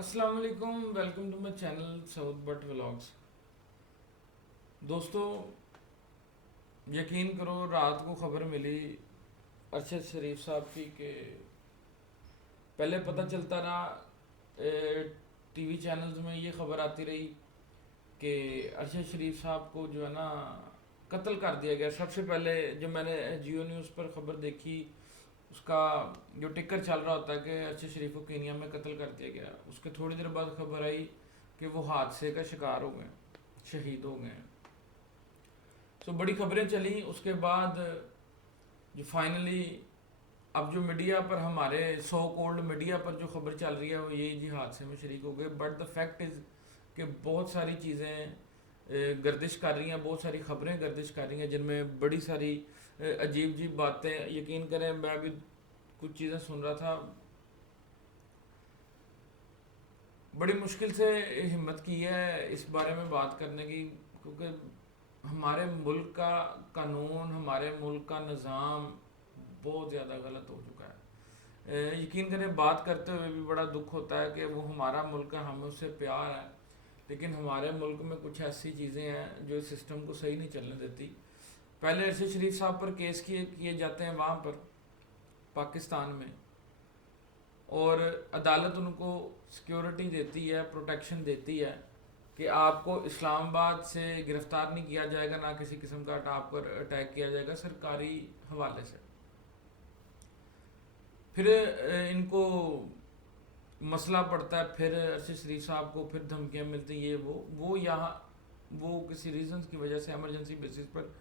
अस्सलाम वालेकुम, welcome to my channel South Butt vlogs. दोस्तों, यकीन करो रात को खबर मिली अरशद शरीफ साहब की कि पहले पता चलता रहा, टीवी चैनल्स में ये खबर आती रही कि अरशद शरीफ साहब को जो है ना कत्ल कर दिया गया। सबसे पहले जब मैंने जियो न्यूज़ पर खबर देखी, उसका जो टिकर चल रहा होता है कि अरशद शरीफ को कीनिया में कत्ल कर दिया गया, उसके थोड़ी देर बाद खबर आई कि वो हादसे का शिकार हो गए, शहीद हो गए। तो बड़ी खबरें चली। उसके बाद जो फाइनली अब जो मीडिया पर, हमारे सो कॉल्ड मीडिया पर जो खबर चल रही है वो यही जी हादसे में शरीक हो गए। बट द फैक्ट इज़ कि बहुत सारी चीज़ें गर्दिश कर रही हैं, बहुत सारी खबरें गर्दिश कर रही हैं जिनमें बड़ी सारी अजीब अजीब बातें। यकीन करें, मैं भी कुछ चीज़ें सुन रहा था, बड़ी मुश्किल से हिम्मत की है इस बारे में बात करने की, क्योंकि हमारे मुल्क का कानून, हमारे मुल्क का निज़ाम बहुत ज़्यादा गलत हो चुका है। यकीन करें, बात करते हुए भी बड़ा दुख होता है कि वो हमारा मुल्क है, हमें उससे प्यार है, लेकिन हमारे मुल्क में कुछ ऐसी चीज़ें हैं जो इस सिस्टम को सही नहीं चलने देती। पहले अरशद शरीफ साहब पर केस किए किए जाते हैं वहाँ पर पाकिस्तान में, और अदालत उनको सिक्योरिटी देती है, प्रोटेक्शन देती है कि आपको इस्लामाबाद से गिरफ़्तार नहीं किया जाएगा, ना किसी किस्म का आप पर अटैक किया जाएगा सरकारी हवाले से। फिर इनको मसला पड़ता है, फिर अरशद शरीफ साहब को फिर धमकियाँ मिलती हैं, ये वो यहाँ वो किसी रीजंस की वजह से इमरजेंसी बेसिस पर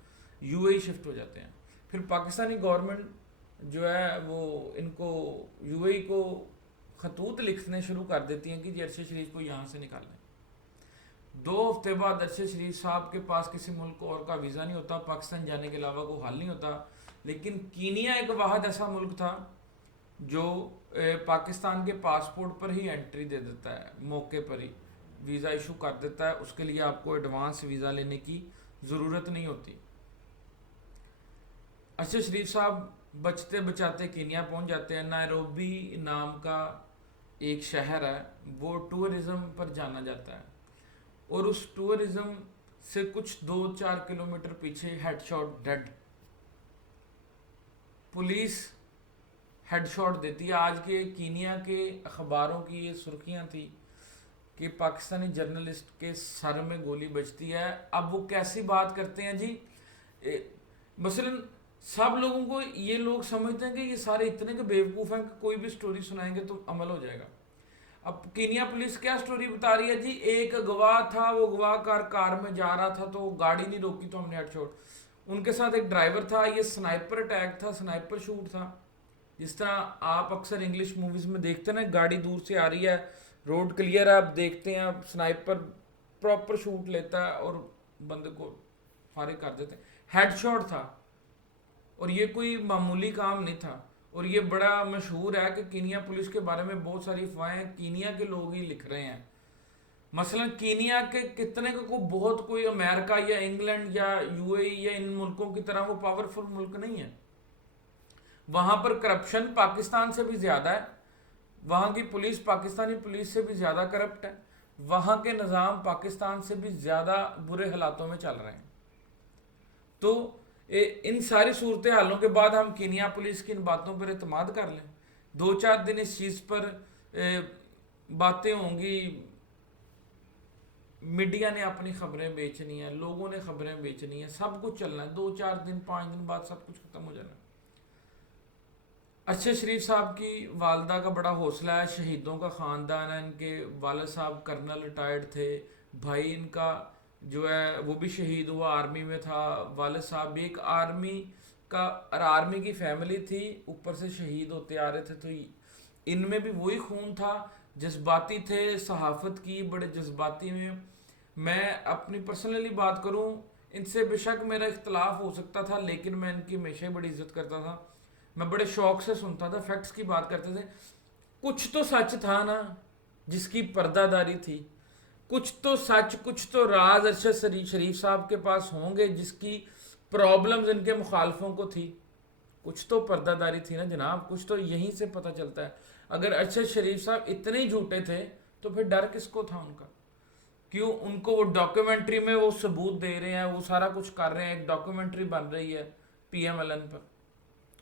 यूएई शिफ्ट हो जाते हैं। फिर पाकिस्तानी गवर्नमेंट जो है वो इनको, यूएई को खतूत लिखने शुरू कर देती हैं कि जी अरशद शरीफ को यहाँ से निकालें। 2 हफ्ते बाद अरशद शरीफ साहब के पास किसी मुल्क और का वीज़ा नहीं होता, पाकिस्तान जाने के अलावा कोई हल नहीं होता। लेकिन कीनिया एक वाहद ऐसा मुल्क था जो पाकिस्तान के पासपोर्ट पर ही एंट्री दे देता है, मौके पर ही वीज़ा इशू कर देता है, उसके लिए आपको एडवांस वीज़ा लेने की ज़रूरत नहीं होती। अरशद शरीफ साहब बचते बचाते कीनिया पहुंच जाते हैं। नायरोबी नाम का एक शहर है, वो टूरिज़्म पर जाना जाता है, और उस टूरिज़्म से कुछ 2-4 किलोमीटर पीछे हेडशॉट डेड, पुलिस हेडशॉट देती है। आज के कीनिया के अखबारों की ये सुर्खियां थी कि पाकिस्तानी जर्नलिस्ट के सर में गोली बजती है। अब वो कैसी बात करते हैं जी, मसलन सब लोगों को, ये लोग समझते हैं कि ये सारे इतने के बेवकूफ़ हैं कि कोई भी स्टोरी सुनाएंगे तो अमल हो जाएगा। अब कीनिया पुलिस क्या स्टोरी बता रही है जी, एक गवाह था, वो गवाह कार में जा रहा था तो गाड़ी नहीं रोकी तो हमने हेडशॉट। उनके साथ एक ड्राइवर था, ये स्नाइपर अटैक था, स्नाइपर शूट था। जिस तरह आप अक्सर इंग्लिश मूवीज़ में देखते हैं ना, गाड़ी दूर से आ रही है, रोड क्लियर है, आप देखते हैं, आप स्नाइपर प्रॉपर शूट लेता है और बंदे को फारिग कर देते हैं। हेडशॉट था, और ये कोई मामूली काम नहीं था। और ये बड़ा मशहूर है कि कीनिया पुलिस के बारे में बहुत सारी अफवाहें कीनिया के लोग ही लिख रहे हैं। मसलन कीनिया के कितने को बहुत कोई अमेरिका या इंग्लैंड या यूएई या इन मुल्कों की तरह वो पावरफुल मुल्क नहीं है। वहाँ पर करप्शन पाकिस्तान से भी ज़्यादा है, वहाँ की पुलिस पाकिस्तानी पुलिस से भी ज़्यादा करप्ट है, वहाँ के निज़ाम पाकिस्तान से भी ज़्यादा बुरे हालातों में चल रहे हैं। तो इन सारी सूरत हालों के बाद हम कीनिया पुलिस की इन बातों पर एतमाद कर लें? 2-4 दिन इस चीज़ पर बातें होंगी, मीडिया ने अपनी खबरें बेचनी है, लोगों ने खबरें बेचनी है, सब कुछ चलना है, 2-4 दिन 5 दिन बाद सब कुछ ख़त्म हो जाना है। अरशद शरीफ साहब की वालदा का बड़ा हौसला है, शहीदों का ख़ानदान है, इनके वालिद साहब कर्नल रिटायर्ड थे, भाई इनका जो है वो भी शहीद हुआ, आर्मी में था, वालिद साहब भी एक आर्मी का, आर्मी की फैमिली थी, ऊपर से शहीद होते आ रहे थे। तो इनमें भी वही खून था, जज्बाती थे, सहाफ़त की बड़े जज्बाती में। मैं अपनी पर्सनली बात करूं, इनसे बेशक मेरा इख्तलाफ हो सकता था, लेकिन मैं इनकी हमेशा बड़ी इज्जत करता था, मैं बड़े शौक से सुनता था, फैक्ट्स की बात करते थे। कुछ तो सच था ना जिसकी पर्दादारी थी, कुछ तो सच, कुछ तो राज अरशद शरीफ साहब के पास होंगे जिसकी प्रॉब्लम्स इनके मुखालफों को थी। कुछ तो पर्दादारी थी ना जनाब, कुछ तो यहीं से पता चलता है। अगर अरशद शरीफ साहब इतने ही झूठे थे تو پھر ڈر کس کو تھا ان کا؟ کیوں ان کو وہ ڈاکیومنٹری میں وہ ثبوت دے رہے ہیں، وہ سارا کچھ کر رہے ہیں، ایک ڈاکیومنٹری بن رہی ہے پی ایم ایل این پر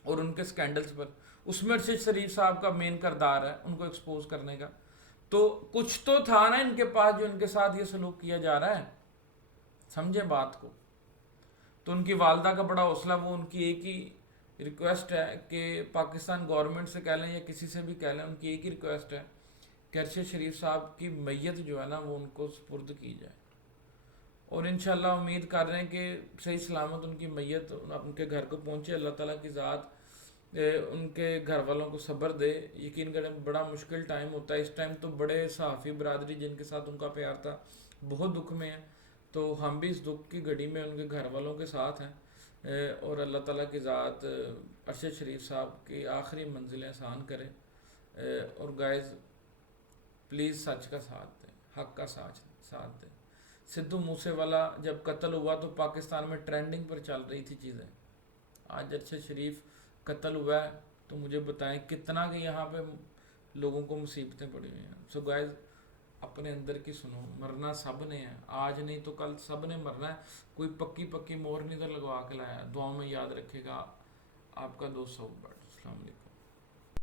اور ان کے سکینڈلز پر، اس میں ارشد شریف صاحب کا مین کردار ہے ان کو ایکسپوز کرنے کا، تو کچھ تو تھا نا ان کے پاس جو ان کے ساتھ یہ سلوک کیا جا رہا ہے. سمجھے بات کو؟ تو ان کی والدہ کا بڑا حوصلہ، وہ ان کی ایک ہی ریکویسٹ ہے کہ پاکستان گورنمنٹ سے کہہ لیں یا کسی سے بھی کہہ لیں، ان کی ایک ہی ریکویسٹ ہے کہ ارشد شریف صاحب کی میت جو ہے نا وہ ان کو سپرد کی جائے. اور انشاءاللہ امید کر رہے ہیں کہ صحیح سلامت ان کی میت ان کے گھر کو پہنچے. اللہ تعالیٰ کی ذات ان کے گھر والوں کو صبر دے. یقین کریں بڑا مشکل ٹائم ہوتا ہے اس ٹائم، تو بڑے صحافی برادری جن کے ساتھ ان کا پیار تھا بہت دکھ میں ہیں، تو ہم بھی اس دکھ کی گھڑی میں ان کے گھر والوں کے ساتھ ہیں. اور اللہ تعالیٰ کی ذات ارشد شریف صاحب کی آخری منزلیں آسان کرے. اور گائز پلیز سچ کا ساتھ دیں، حق کا ساتھ دیں. سدھو موسے والا جب قتل ہوا تو پاکستان میں ٹرینڈنگ پر چل رہی تھی چیزیں. آج ارشد شریف قتل ہوا ہے تو مجھے بتائیں کتنا کہ یہاں پہ لوگوں کو مصیبتیں پڑی ہوئی ہیں. سو گائز اپنے اندر کی سنو، مرنا سب نے ہے، آج نہیں تو کل سب نے مرنا ہے. کوئی پکی مور نہیں تو لگوا کے لایا. دعاؤں میں یاد رکھے گا آپ کا دوست صحبت. السلام علیکم.